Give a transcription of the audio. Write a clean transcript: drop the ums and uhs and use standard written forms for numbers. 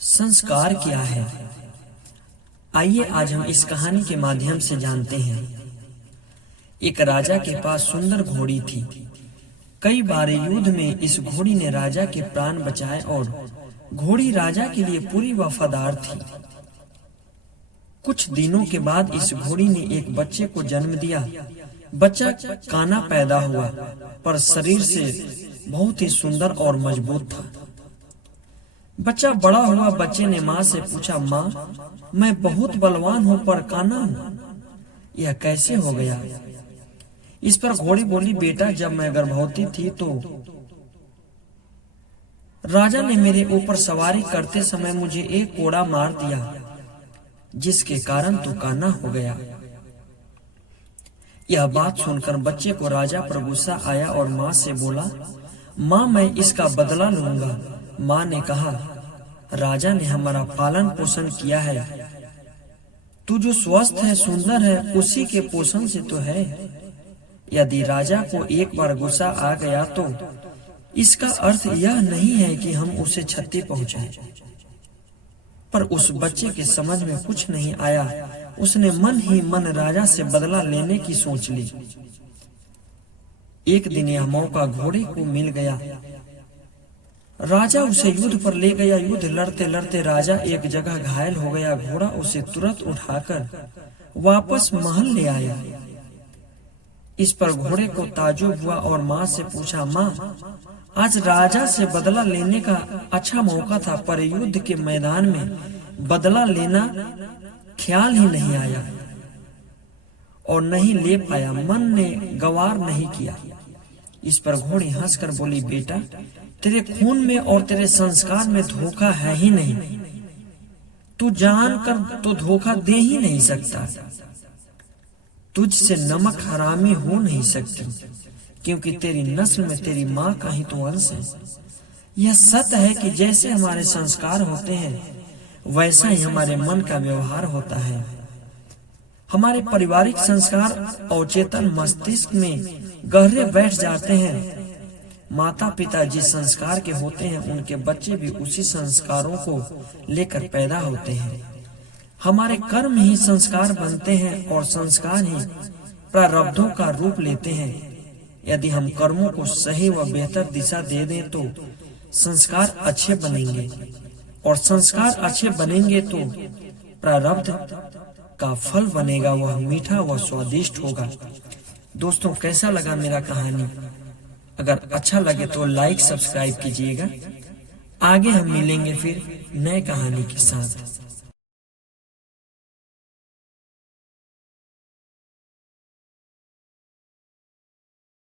संस्कार क्या है? आइए आज हम इस कहानी के माध्यम से जानते हैं। एक राजा के पास सुंदर घोड़ी थी। कई बार युद्ध में इस घोड़ी ने राजा के प्राण बचाए और घोड़ी राजा के लिए पूरी वफादार थी। कुछ दिनों के बाद इस घोड़ी ने एक बच्चे को जन्म दिया। बच्चा काना पैदा हुआ, पर शरीर से बहुत ही सुंदर और मजबूत था। बच्चा बड़ा हुआ। बच्चे ने माँ से पूछा, माँ, मैं बहुत बलवान हूँ पर काना हूँ, यह कैसे हो गया? इस पर घोड़ी बोली, बेटा, जब मैं गर्भवती थी तो राजा ने मेरे ऊपर सवारी करते समय मुझे एक कोड़ा मार दिया, जिसके कारण तू काना हो गया। यह बात सुनकर बच्चे को राजा पर गुस्सा आया और माँ से बोला, माँ, मैं इसका बदला लूंगा। माँ ने कहा, राजा ने हमारा पालन पोषण किया है, तू जो स्वस्थ है, सुंदर है, उसी के पोषण से तो है। यदि राजा को एक बार गुस्सा आ गया तो इसका अर्थ यह नहीं है कि हम उसे क्षति पहुंचाएं। पर उस बच्चे के समझ में कुछ नहीं आया। उसने मन ही मन राजा से बदला लेने की सोच ली। एक दिन यह मौका घोड़े को मिल गया। राजा उसे युद्ध पर ले गया। युद्ध लड़ते लड़ते राजा एक जगह घायल हो गया। घोड़ा उसे तुरंत उठाकर वापस महल ले आया। इस पर घोड़े को ताज्जुब हुआ और माँ से पूछा, माँ, आज राजा से बदला लेने का अच्छा मौका था, पर युद्ध के मैदान में बदला लेना ख्याल ही नहीं आया और नहीं ले पाया, मन ने गवार नहीं किया। इस पर घोड़ी हंसकर बोली, बेटा, तेरे खून में और तेरे संस्कार में धोखा है ही नहीं। तू जानकर तो धोखा दे ही नहीं सकता। तुझसे नमक हरामी हो नहीं सकती, क्योंकि तेरी नस्ल में तेरी माँ का ही तो अंश है। यह सत्य है कि जैसे हमारे संस्कार होते हैं, वैसा ही हमारे मन का व्यवहार होता है। हमारे पारिवारिक संस्कार अवचेतन मस्तिष्क में गहरे बैठ जाते हैं। माता पिता जिस संस्कार के होते हैं, उनके बच्चे भी उसी संस्कारों को लेकर पैदा होते हैं। हमारे कर्म ही संस्कार बनते हैं और संस्कार ही प्रारब्धों का रूप लेते हैं। यदि हम कर्मों को सही व बेहतर दिशा दे दें तो संस्कार अच्छे बनेंगे, और संस्कार अच्छे बनेंगे तो प्रारब्ध का फल बनेगा, वह मीठा व स्वादिष्ट होगा। दोस्तों, कैसा लगा मेरा कहानी? अगर अच्छा लगे तो लाइक सब्सक्राइब कीजिएगा। आगे हम मिलेंगे फिर नए कहानी के साथ।